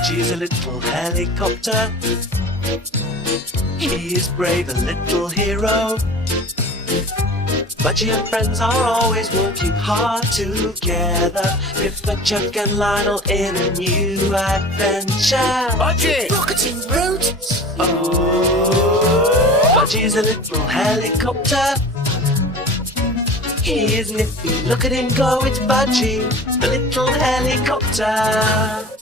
Budgie's a little helicopter. He is brave, a little hero. Budgie and friends are always working hard together. With Chuck and Lionel in a new adventure. Budgie! Rocketing rodents. Oh, Budgie's a little helicopter. He is nifty, look at him go, it's Budgie, the little helicopter.